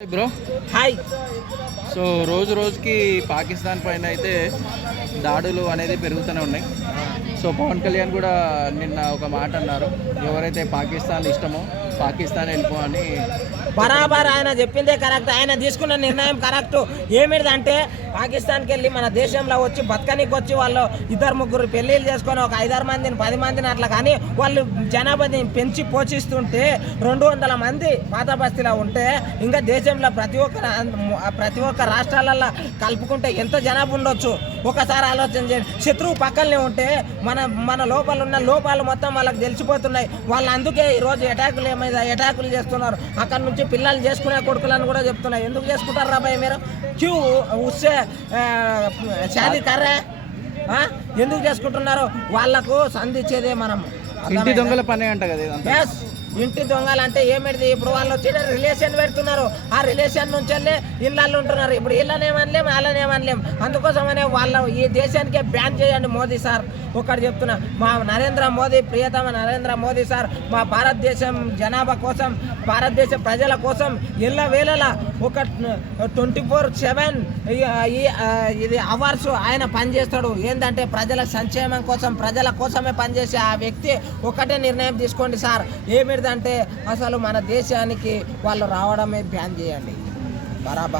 Bro hi. So రోజు రోజుకి పాకిస్తాన్ పైన అయితే దాడులు అనేది పెరుగుతూనే ఉన్నాయి. సో పవన్ కళ్యాణ్ కూడా నిన్న ఒక మాట అన్నారు, ఎవరైతే పాకిస్తాన్ ఇష్టమో పాకిస్తాన్ వెళ్ళిపో అని. బరాబర్ ఆయన చెప్పిందే కరెక్ట్. ఆయన తీసుకున్న నిర్ణయం కరెక్ట్. ఏమిటంటే పాకిస్తాన్కి వెళ్ళి మన దేశంలో వచ్చి బతకనికి వచ్చి వాళ్ళు ఇద్దరు ముగ్గురు పెళ్ళిళ్ళు చేసుకొని ఒక 5-6 మందిని 10 మందిని అట్లా కానీ వాళ్ళు జనాభాని పెంచి పోషిస్తుంటే 200 మంది పాత బస్తీలో ఉంటే ఇంకా దేశంలో ప్రతి ఒక్క రాష్ట్రాలలో కలుపుకుంటే ఎంత జనాభా ఉండొచ్చు ఒకసారి ఆలోచన చేయండి. శత్రువు పక్కనే ఉంటే మన లోపల ఉన్న లోపాలు మొత్తం వాళ్ళకి తెలిసిపోతున్నాయి. వాళ్ళు అందుకే ఈరోజు అటాకులు చేస్తున్నారు. అక్కడ నుంచి పిల్లలు చేసుకునే కొడుకులను కూడా చెప్తున్నారు. ఎందుకు చేసుకుంటారు రాబాయ్ మీరు? క్యూ ఉస్సే షాదీ కర్రే ఎందుకు చేసుకుంటున్నారు? వాళ్లకు సంధించేదే మనం. ఇంటి దొంగల పని అంట కదా ఇదంతా. ఇంటి దొంగలు అంటే ఏమిటిది? ఇప్పుడు వాళ్ళు వచ్చి రిలేషన్ పెడుతున్నారు. ఆ రిలేషన్ నుంచి వెళ్ళి ఇళ్ళల్లో ఉంటున్నారు. ఇప్పుడు ఇళ్ళనేమనలేం వాళ్ళనేమనలేం. అందుకోసమనే వాళ్ళ ఈ దేశానికే బ్యాన్ చేయండి మోదీ సార్. ఒకటి చెప్తున్నా, మా ప్రియతమ నరేంద్ర మోదీ సార్ మా భారతదేశం జనాభా కోసం, భారతదేశ ప్రజల కోసం వేళలా ఒక 24/7 ఇది అవర్స్ ఆయన పనిచేస్తాడు. ఏంటంటే ప్రజల సంక్షేమం కోసం, ప్రజల కోసమే పనిచేసే ఆ వ్యక్తి ఒకటే నిర్ణయం తీసుకోండి సార్. ఏమిటంటే అసలు మన దేశానికి వాళ్ళు రావడమే బ్యాన్ చేయండి. బరాబర్.